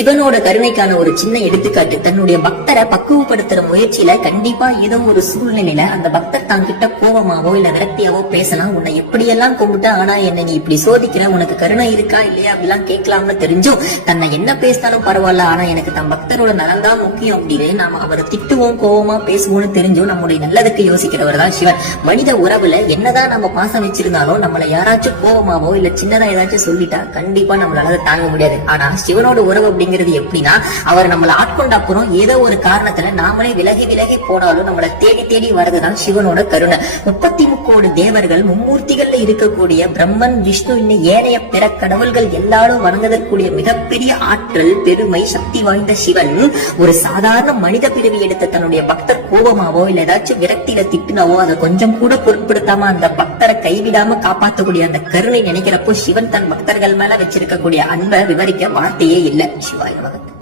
சிவனோட கருணைக்கான ஒரு சின்ன எடுத்துக்காட்டு. தன்னுடைய பக்தரை பக்குவப்படுத்துற முயற்சியில கண்டிப்பா ஏதோ ஒரு சூழ்நிலையில அந்த பக்தர் தான் கிட்ட கோபமாவோ இல்ல விரக்தியாவோ பேசலாம். உன்னை எப்படியெல்லாம் கும்பிட்ட, ஆனா என்ன நீ இப்படி சோதிக்கிற, உனக்கு கருணை இருக்கா இல்லையா அப்படிலாம் கேட்கலாம்னு தெரிஞ்சும் தன்னை என்ன பேசினாலும் பரவாயில்ல, ஆனா எனக்கு தன் பக்தரோட நலன் தான் முக்கியம் அப்படின்னு நாம அவரை திட்டுவோம், கோபமா பேசுவோம்னு தெரிஞ்சும் நம்முடைய நல்லதுக்கு யோசிக்கிறவர் தான் சிவன். மனித உறவுல என்னதான் நம்ம பாசம் வச்சிருந்தாலும் நம்மள யாராச்சும் கோபமாவோ இல்ல சின்னதா ஏதாச்சும் சொல்லிட்டா கண்டிப்பா நம்மளால அதை தாங்க முடியாது. ஆனா சிவனோட உறவு அப்படிங்கிறது எப்படின்னா, அவர் நம்மளை ஆட்கொண்ட அப்புறம் ஏதோ ஒரு காரணத்துல நாமளே விலகி விலகி போனாலும் நம்மளை தேடி தேடி வரதுதான் சிவனோட கருணை. 33 தேவர்கள், மும்மூர்த்திகள்ல இருக்கக்கூடிய பிரம்மன், விஷ்ணு, இன்னும் ஏனைய பிற கடவுள்கள் எல்லாரும் வணங்குதற்குரிய மிகப்பெரிய ஆற்றல், பெருமை, சக்தி வாய்ந்த சிவன் ஒரு சாதாரண மனித பிறவி எடுத்த தன்னுடைய பக்தர் கோபமாவோ இல்ல ஏதாச்சும் விரக்தியில திட்டுனாவோ அதை கொஞ்சம் கூட பொருட்படுத்தாம அந்த பக்தரை கைவிடாம காப்பாற்றக்கூடிய அந்த கருணை நினைக்கிறப்போ சிவன் தன் பக்தர்கள் மேல வச்சிருக்கக்கூடிய அன்பை விவரிக்க வார்த்தையே இல்லை. சிவாய நமः.